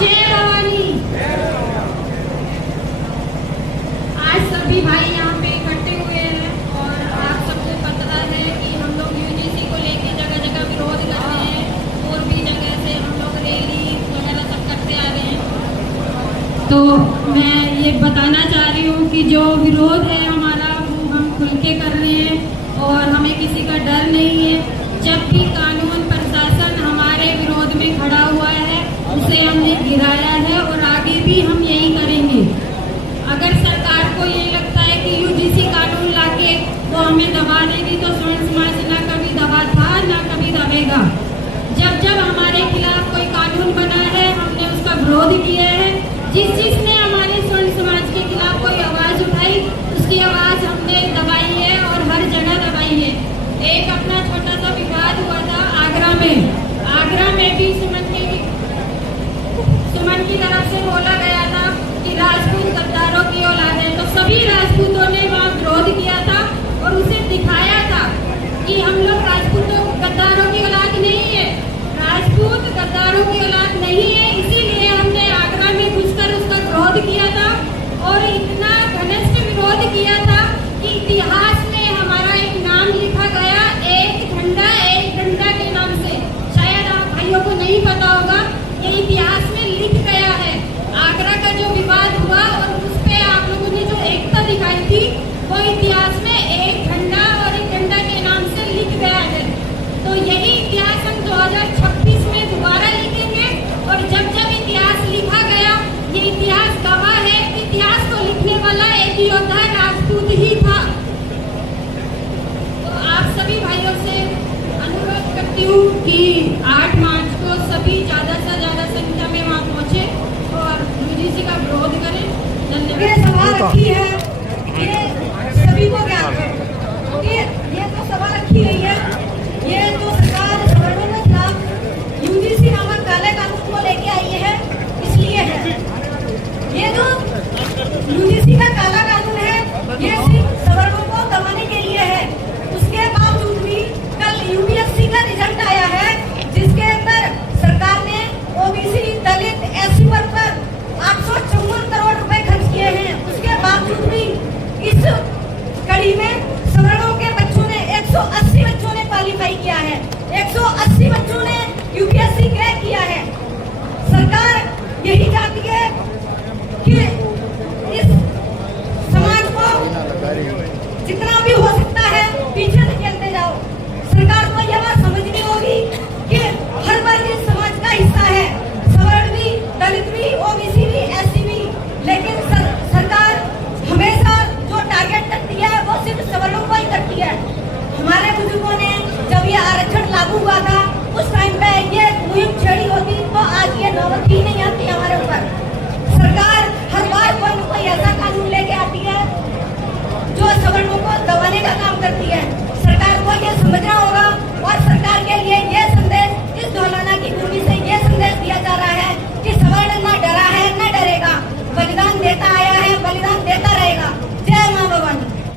जय भवानी। आज सभी भाई यहाँ पे इकट्ठे हुए हैं और आप सबको पता है कि हम लोग यूजीसी को लेके जगह जगह विरोध कर रहे हैं और भी जगह से हम लोग रैली वगैरह सब करते आ रहे हैं। तो मैं ये बताना चाह रही हूँ कि जो विरोध है हमारा वो हम खुल के कर रहे हैं और हमें किसी का डर नहीं है। जब भी कानून प्रशासन हमारे विरोध में खड़ा हुआ है उसे हमने गिराया है और आगे भी हम यही करेंगे। अगर सरकार को ये लगता है कि यूजीसी कानून लाके वो हमें दबा देगी तो स्वर्ण समाज ना कभी दबा था ना कभी दबेगा। जब जब हमारे खिलाफ कोई कानून बना है हमने उसका विरोध किया है। जिसने हमारे स्वर्ण समाज के खिलाफ कोई आवाज उठाई उसकी आवाज हमने दबाई है और हर जगह दबाई है। एक अपना छोटा सा विवाद हुआ था आगरा में भी सुमन की तरफ से बोला गया था कि राजपूत गद्दारों की औलाद है, तो सभी राजपूतों ने वहाँ विरोध किया था और उसे दिखाया था कि हम लोग राजपूतों गद्दारों की औलाद नहीं है, राजपूत गद्दारों की औलाद